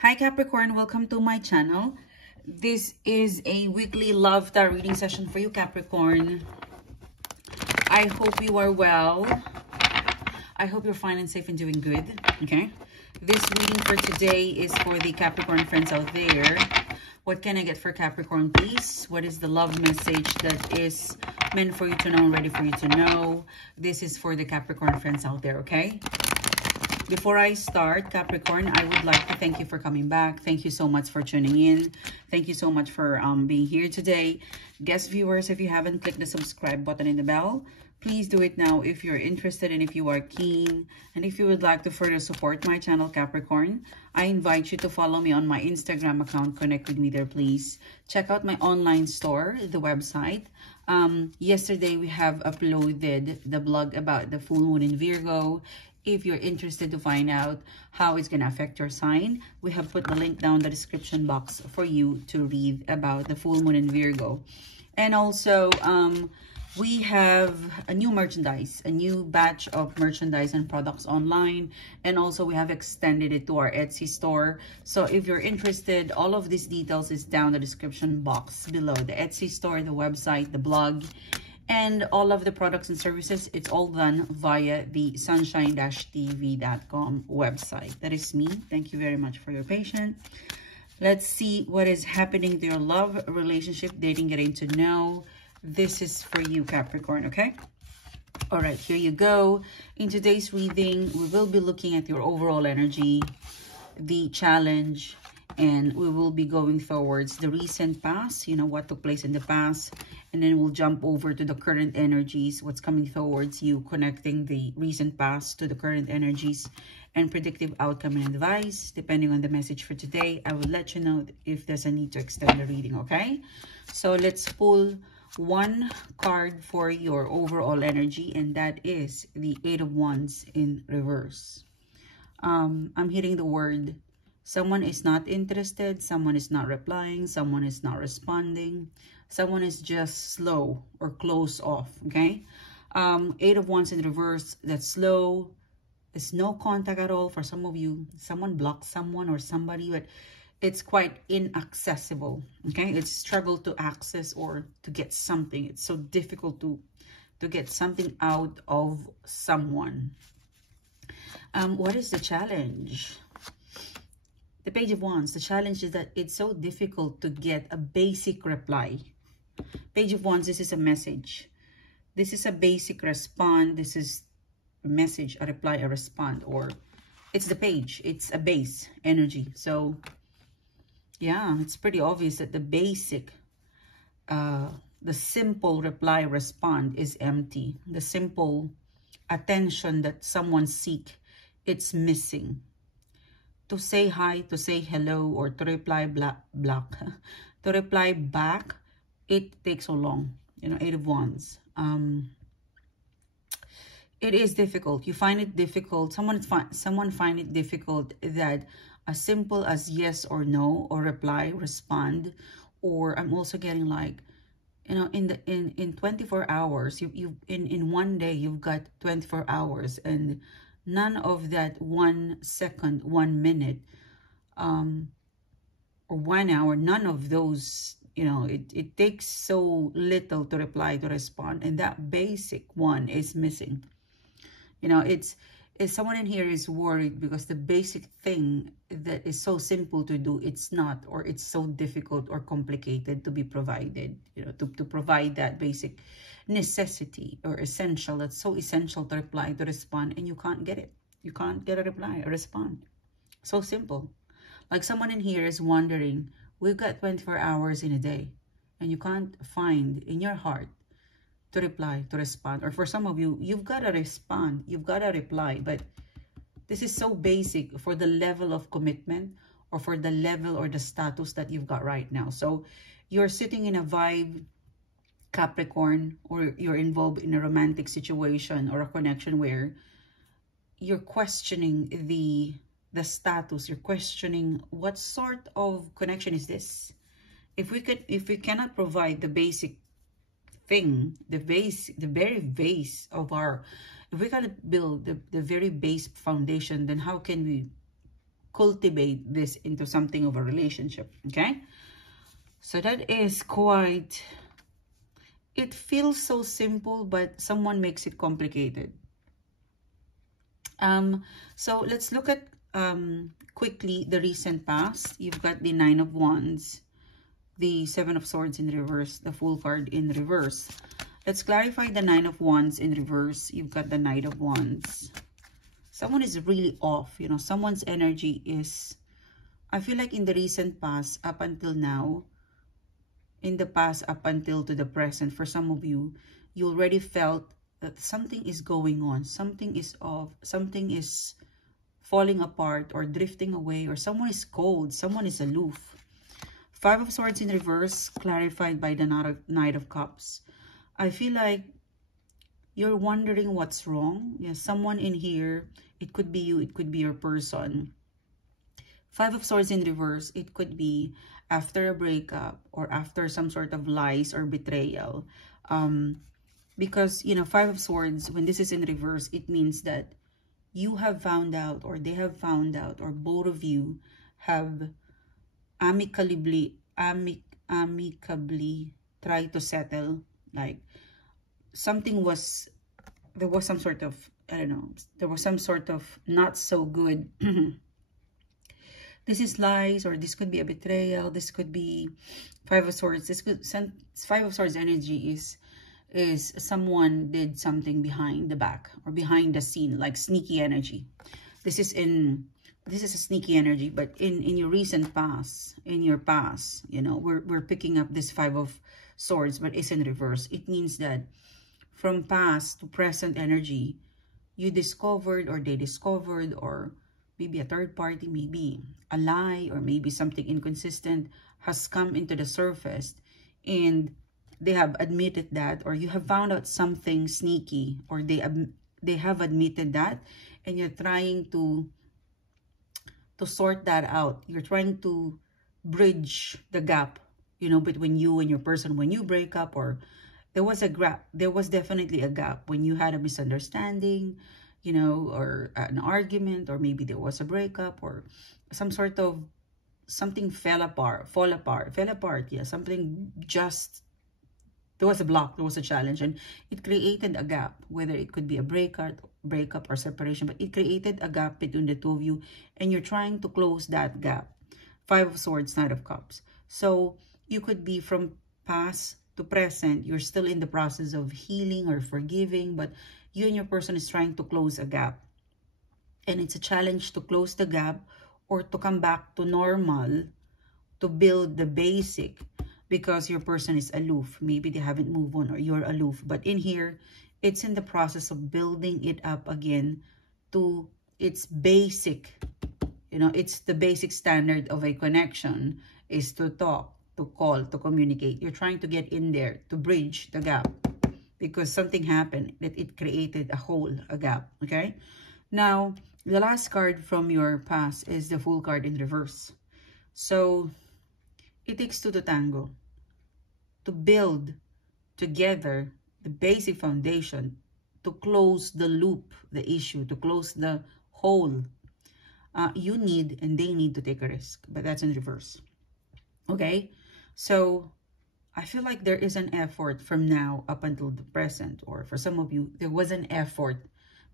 Hi Capricorn, welcome to my channel. This is a weekly love tarot reading session for you, Capricorn. I hope you are well. I hope you're fine and safe and doing good, okay? This reading for today is for the Capricorn friends out there. What can I get for Capricorn, please? What is the love message that is meant for you to know and ready for you to know? This is for the Capricorn friends out there, okay? Before I start, Capricorn, I would like to thank you for coming back. Thank you so much for tuning in. Thank you so much for being here today. Guest viewers, if you haven't clicked the subscribe button and the bell, please do it now if you're interested and if you are keen. And if you would like to further support my channel, Capricorn, I invite you to follow me on my Instagram account. Connect with me there, please. Check out my online store, the website. Yesterday, we have uploaded the blog about the full moon in Virgo. If you're interested to find out how it's going to affect your sign, we have put the link down in the description box for you to read about the full moon in Virgo. And also, we have a new merchandise, a new batch of merchandise and products online. And also, we have extended it to our Etsy store. So if you're interested, all of these details is down in the description box below. The Etsy store, the website, the blog, and all of the products and services, it's all done via the sunshine-tv.com website. That is me. Thank you very much for your patience. Let's see what is happening to your love, relationship, dating, getting to know. This is for you, Capricorn, okay? All right, here you go. In today's reading, we will be looking at your overall energy, the challenge, and we will be going towards the recent past, you know, what took place in the past. And then we'll jump over to the current energies, what's coming towards you, connecting the recent past to the current energies, and predictive outcome and advice. Depending on the message for today, I will let you know if there's a need to extend the reading, okay? So let's pull one card for your overall energy, and that is the Eight of Wands in reverse. I'm hitting the word someone is not interested, someone is not replying, someone is not responding, someone is just slow or close off, okay? Eight of Wands in reverse, that's slow. There's no contact at all for some of you. Someone blocked someone or somebody, but it's quite inaccessible, okay? It's struggle to access or to get something. It's so difficult to get something out of someone. What is the challenge? The Page of Wands, the challenge is that it's so difficult to get a basic reply. Page of Wands, this is a message. This is a basic respond. This is a message, a reply, a respond, or it's the page. It's a base energy. So, yeah, it's pretty obvious that the basic, the simple reply, respond is empty. The simple attention that someone seek, it's missing. To say hi, to say hello, or to reply to reply back, it takes so long. You know, Eight of Wands. It is difficult. You find it difficult. Someone find it difficult that as simple as yes or no, or reply, respond, or I'm also getting like, you know, in 24 hours, in one day you've got 24 hours, and none of that 1 second, 1 minute, or 1 hour, none of those, you know, it takes so little to reply, to respond. And that basic one is missing. You know, if someone in here is worried because the basic thing that is so simple to do, it's not, or it's so difficult or complicated to be provided, you know, to provide that basic necessity or essential, that's so essential to reply, to respond, and you can't get it. You can't get a reply, a respond. So simple. Like someone in here is wondering, we've got 24 hours in a day, and you can't find in your heart to reply, to respond. Or for some of you, you've got to respond, you've got to reply, but this is so basic for the level of commitment or for the level or the status that you've got right now. So you're sitting in a vibe, Capricorn, or you're involved in a romantic situation or a connection where you're questioning the status, you're questioning what sort of connection is this? If we cannot provide the basic thing, the very base of our, if we cannot build the very base foundation, then how can we cultivate this into something of a relationship, okay? So that is quite, it feels so simple, but someone makes it complicated. So let's look at quickly the recent past. You've got the 9 of Wands, the 7 of Swords in reverse, the Fool card in reverse. Let's clarify the 9 of Wands in reverse. You've got the Knight of Wands. Someone is really off, you know, someone's energy is, I feel like in the recent past, up until now, in the past up until to the present, for some of you, you already felt that something is going on, something is off, something is falling apart or drifting away, or someone is cold, someone is aloof. 5 of Swords in reverse, clarified by the Knight of Cups. I feel like you're wondering what's wrong. Yes, someone in here, it could be you, it could be your person. 5 of Swords in reverse, it could be after a breakup or after some sort of lies or betrayal. Because, you know, 5 of Swords, when this is in reverse, it means that you have found out, or they have found out, or both of you have amicably tried to settle. Like something was, there was some sort of, I don't know, there was some sort of not so good. This is lies, or this could be a betrayal. This could be 5 of Swords. This could, 5 of Swords energy is someone did something behind the back or behind the scene, like sneaky energy. This is a sneaky energy, but in your recent past, in your past, you know, we're picking up this 5 of Swords, but it's in reverse. It means that from past to present energy, you discovered, or they discovered, or maybe a third party, maybe a lie, or maybe something inconsistent has come into the surface, and they have admitted that, or you have found out something sneaky, or they have admitted that, and you're trying to sort that out. You're trying to bridge the gap, you know, between you and your person when you break up, or there was a gap. There was definitely a gap when you had a misunderstanding, you know, or an argument, or maybe there was a breakup, or some sort of something fell apart. Yeah, something just, there was a block, there was a challenge, and it created a gap, whether it could be a breakup or separation, but it created a gap between the two of you, and you're trying to close that gap. 5 of Swords, Knight of Cups. So you could be from past to present, you're still in the process of healing or forgiving, but you and your person is trying to close a gap. And it's a challenge to close the gap, or to come back to normal, to build the basic, because your person is aloof. Maybe they haven't moved on, or you're aloof. But in here, it's in the process of building it up again to its basic. You know, it's the basic standard of a connection is to talk, to call, to communicate. You're trying to get in there to bridge the gap, because something happened that it created a hole, a gap, okay? Now, the last card from your past is the Fool card in reverse. So, it takes two to tango to build together the basic foundation, to close the loop, the issue, to close the hole. You need and they need to take a risk, but that's in reverse. Okay, so I feel like there is an effort from now up until the present, or for some of you, there was an effort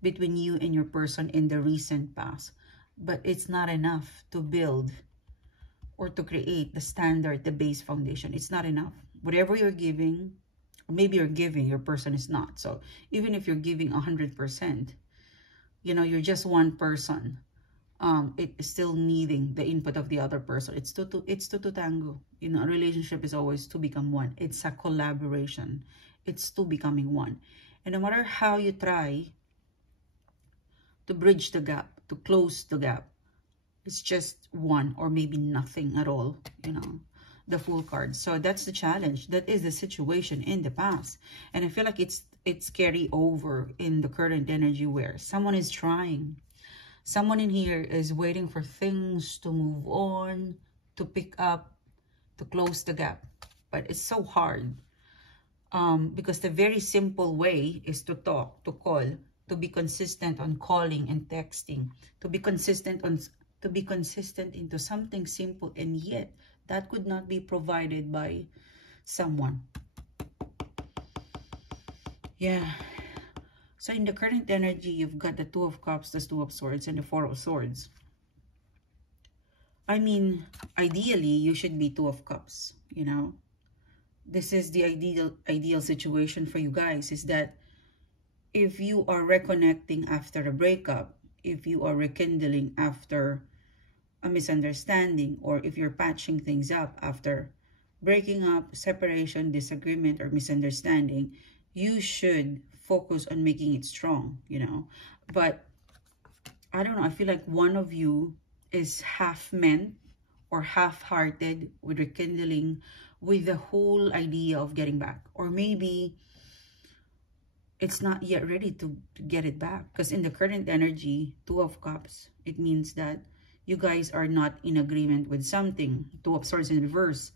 between you and your person in the recent past, but it's not enough to build or to create the standard, the base foundation. It's not enough. Whatever you're giving, or maybe you're giving, your person is not. So even if you're giving 100%, you know, you're just one person. It is still needing the input of the other person. It's two to tango. You know, a relationship is always to become one. It's a collaboration. It's two becoming one. And no matter how you try to bridge the gap, to close the gap, it's just one, or maybe nothing at all, you know, the Fool card. So that's the challenge. That is the situation in the past. And I feel like it's carry over in the current energy, where someone is trying. Someone in here is waiting for things to move on, to pick up, to close the gap. But it's so hard, because the very simple way is to talk, to call, to be consistent on calling and texting, to be consistent on to be consistent into something simple, and yet that could not be provided by someone. Yeah. So in the current energy, you've got the Two of Cups, the Two of Swords, and the Four of Swords. I mean, ideally, you should be Two of Cups, you know. This is the ideal situation for you guys, is that if you are reconnecting after a breakup, if you are rekindling after a misunderstanding, or if you're patching things up after breaking up, separation, disagreement, or misunderstanding, you should focus on making it strong, you know. But I don't know, I feel like one of you is half meant or half-hearted with rekindling, with the whole idea of getting back. Or maybe it's not yet ready to get it back. Because in the current energy, Two of Cups, it means that you guys are not in agreement with something. Two of Swords in reverse.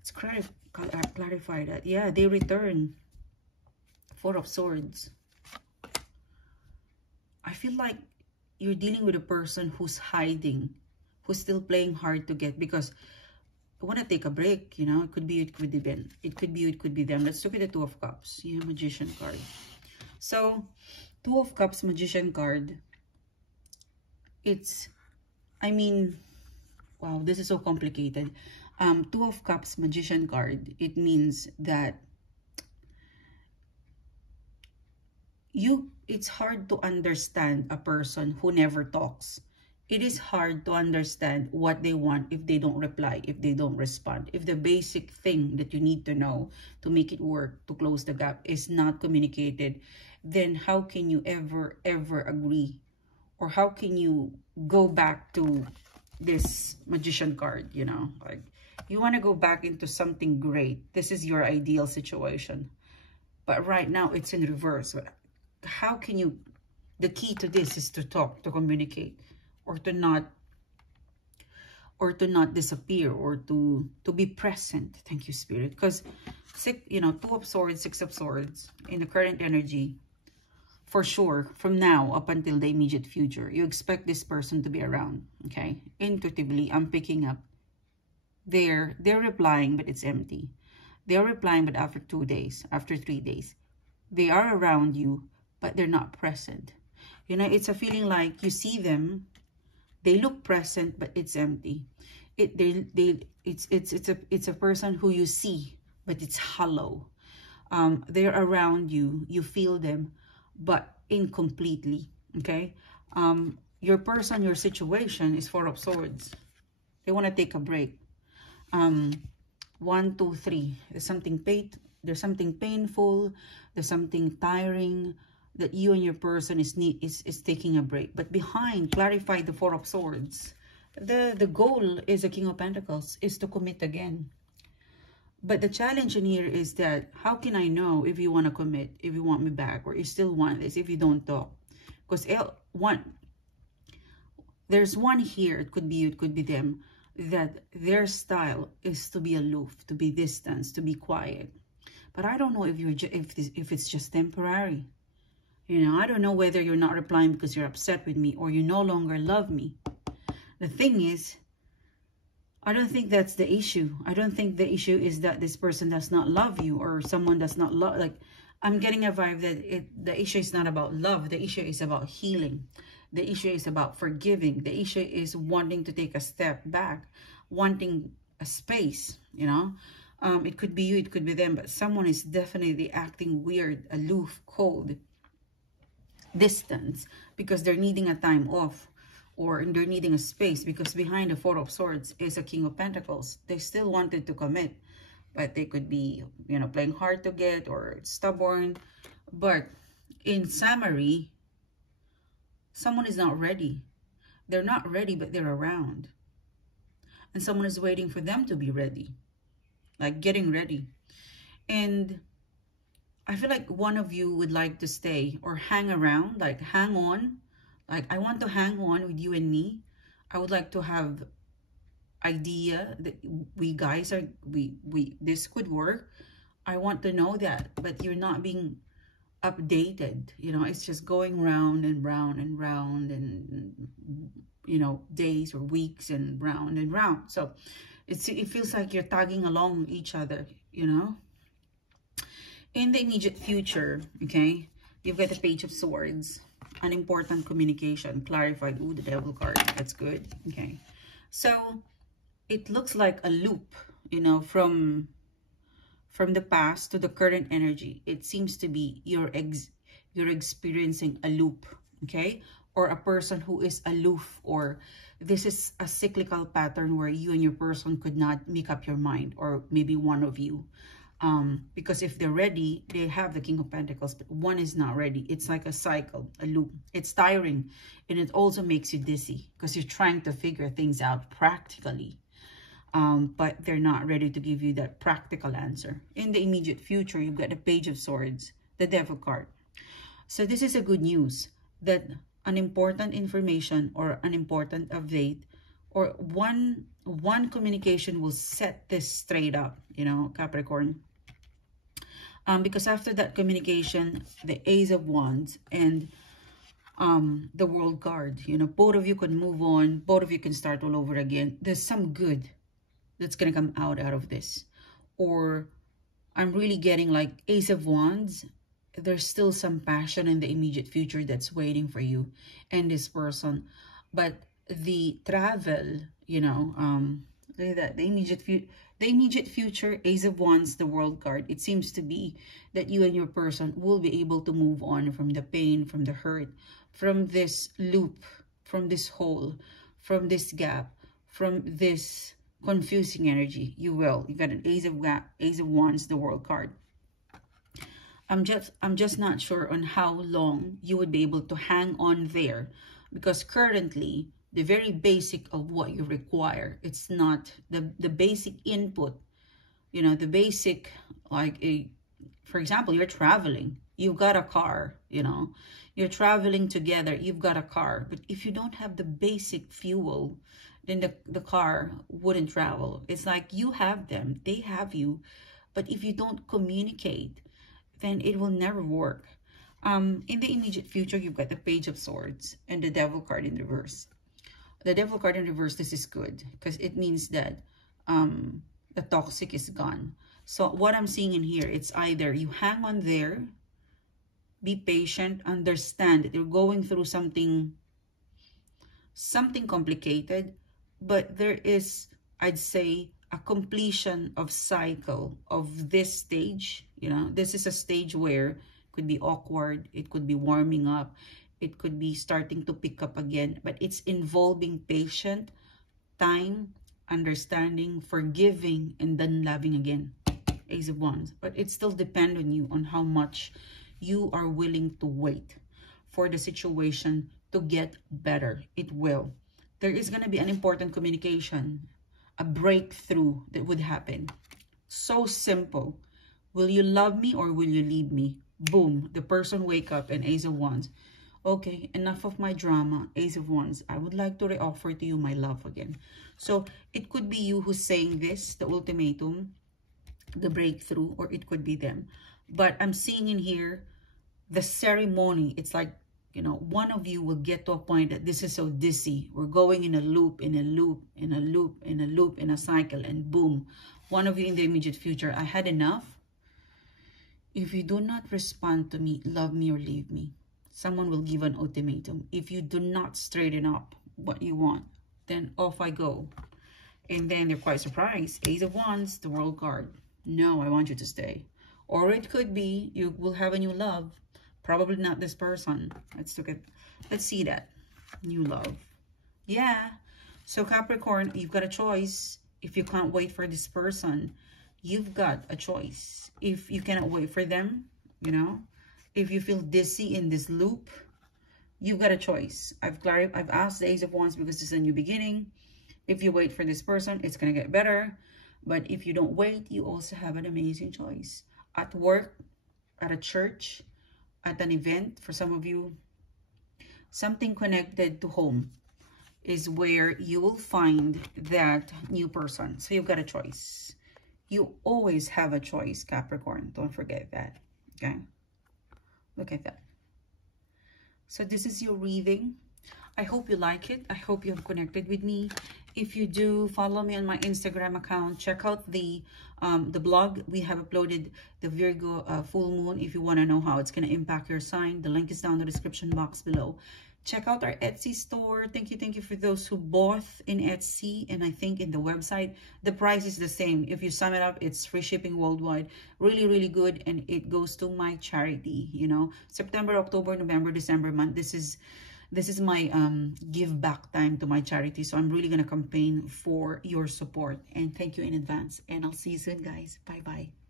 Let's clarify that. Yeah, they return. Four of Swords. I feel like you're dealing with a person who's hiding, who's still playing hard to get, because I want to take a break, you know. It could be, it could be them. It could be, it could be them. Let's look at the Two of Cups. Yeah, Magician card. So, Two of Cups, Magician card. It's, I mean, wow, this is so complicated. Two of Cups, Magician card. It means that it's hard to understand a person who never talks. It is hard to understand what they want if they don't reply, if they don't respond. If the basic thing that you need to know to make it work, to close the gap, is not communicated, then how can you ever agree? Or how can you go back to this Magician card, you know? Like, you want to go back into something great. This is your ideal situation. But right now, it's in reverse. How can you... The key to this is to talk, to communicate, or to not disappear, or to be present. Thank you, Spirit. Because, you know, Two of Swords, Six of Swords, in the current energy, for sure, from now up until the immediate future, you expect this person to be around, okay? Intuitively, I'm picking up. They're replying, but it's empty. They're replying, but after 2 days, after 3 days. They are around you, but they're not present. You know, it's a feeling like you see them, they look present, but it's empty. It's a person who you see, but it's hollow. They're around you, you feel them, but incompletely, okay? Your person, your situation is Four of Swords. They want to take a break. 1, 2, 3. There's something painful, there's something tiring, that you and your person is taking a break. But behind, clarify the Four of Swords. The goal is a King of Pentacles, is to commit again. But the challenge in here is that, how can I know if you want to commit, if you want me back, or you still want this, if you don't talk? Because there's one here, it could be you, it could be them, that their style is to be aloof, to be distant, to be quiet. But I don't know if it's just temporary. You know, I don't know whether you're not replying because you're upset with me, or you no longer love me. The thing is, I don't think that's the issue. I don't think the issue is that this person does not love you, or someone does not love. Like, I'm getting a vibe that the issue is not about love. The issue is about healing. The issue is about forgiving. The issue is wanting to take a step back, wanting a space, you know. It could be you, it could be them, but someone is definitely acting weird, aloof, cold, distance, because they're needing a time off, or they're needing a space, because behind the Four of Swords is a King of Pentacles. They still wanted to commit, but they could be, you know, playing hard to get, or stubborn. But in summary, someone is not ready. They're not ready, but they're around. And someone is waiting for them to be ready, like getting ready. And I feel like one of you would like to stay or hang around, like hang on. Like, I want to hang on with you and me. I would like to have idea that this could work. I want to know that, but you're not being updated. You know, it's just going round and round and round, and you know, days or weeks and round and round. So it feels like you're tagging along each other, you know. In the immediate future, okay, you've got the Page of Swords, an important communication, clarified. Ooh, the Devil card, that's good. Okay, so it looks like a loop, you know, from the past to the current energy. It seems to be you're experiencing a loop, okay, or a person who is aloof, or this is a cyclical pattern where you and your person could not make up your mind, or maybe one of you. Because if they're ready, they have the King of Pentacles, but one is not ready. It's like a cycle, a loop. It's tiring, and it also makes you dizzy because you're trying to figure things out practically. But they're not ready to give you that practical answer. In the immediate future, you've got the Page of Swords, the Devil card. So this is a good news that an important information or an important update or one communication will set this straight up, you know, Capricorn. Because after that communication, the Ace of Wands and the World card, you know, both of you can move on, both of you can start all over again. There's some good that's gonna come out of this. Or I'm really getting like Ace of Wands. There's still some passion in the immediate future that's waiting for you and this person, but the travel, you know, the immediate future, Ace of Wands, the World card, it seems to be that you and your person will be able to move on from the pain, from the hurt, from this loop, from this hole, from this gap, from this confusing energy. You will. You got an Ace of Wands, the World card. I'm just not sure on how long you would be able to hang on there, because currently the very basic of what you require, it's not the basic input, you know, the basic, like for example, you're traveling, you've got a car, you know, you're traveling together, you've got a car, but if you don't have the basic fuel, then the car wouldn't travel. It's like you have them, they have you, but if you don't communicate, then it will never work. In the immediate future, you've got the Page of Swords and the Devil card in reverse. The Devil card in reverse, this is good because it means that the toxic is gone. So what I'm seeing in here, it's either you hang on there, be patient, understand that you're going through something complicated, but there is, I'd say, a completion of cycle of this stage. You know, this is a stage where it could be awkward, it could be warming up, it could be starting to pick up again, but it's involving patient, time, understanding, forgiving, and then loving again. Ace of Wands. But it still depends on you, on how much you are willing to wait for the situation to get better. It will. There is going to be an important communication, a breakthrough that would happen. So simple. Will you love me or will you leave me? Boom. The person wake up and Ace of Wands. Okay, enough of my drama. Ace of Wands. I would like to reoffer to you my love again. So it could be you who's saying this, the ultimatum, the breakthrough, or it could be them. But I'm seeing in here the ceremony. It's like, you know, one of you will get to a point that this is so dizzy. We're going in a loop, in a loop, in a loop, in a loop, in a cycle, and boom. One of you in the immediate future, I had enough. If you do not respond to me, love me or leave me. Someone will give an ultimatum. If you do not straighten up what you want, then off I go. And then they're quite surprised. Ace of Wands, the World card. No, I want you to stay. Or it could be you will have a new love. Probably not this person. Let's see that. New love. Yeah. So Capricorn, you've got a choice. If you can't wait for this person, you've got a choice. If you cannot wait for them, you know, if you feel dizzy in this loop, you've got a choice. I've asked the Ace of Wands because this is a new beginning. If you wait for this person, it's going to get better. But if you don't wait, you also have an amazing choice. At work, at a church, at an event, for some of you, something connected to home is where you will find that new person. So you've got a choice. You always have a choice, Capricorn. Don't forget that, okay? Look at that. So this is your reading. I hope you like it. I hope you have connected with me. If you do, follow me on my Instagram account. Check out the blog. We have uploaded the Virgo full moon. If you want to know how it's going to impact your sign, the link is down in the description box below. Check out our Etsy store. Thank you for those who bought in Etsy, and I think in the website the price is the same. If you sum it up, it's free shipping worldwide. Really good, and it goes to my charity. You know, September, October, November, December month. This is my give back time to my charity. So I'm really gonna campaign for your support, and thank you in advance. And I'll see you soon, guys. Bye bye.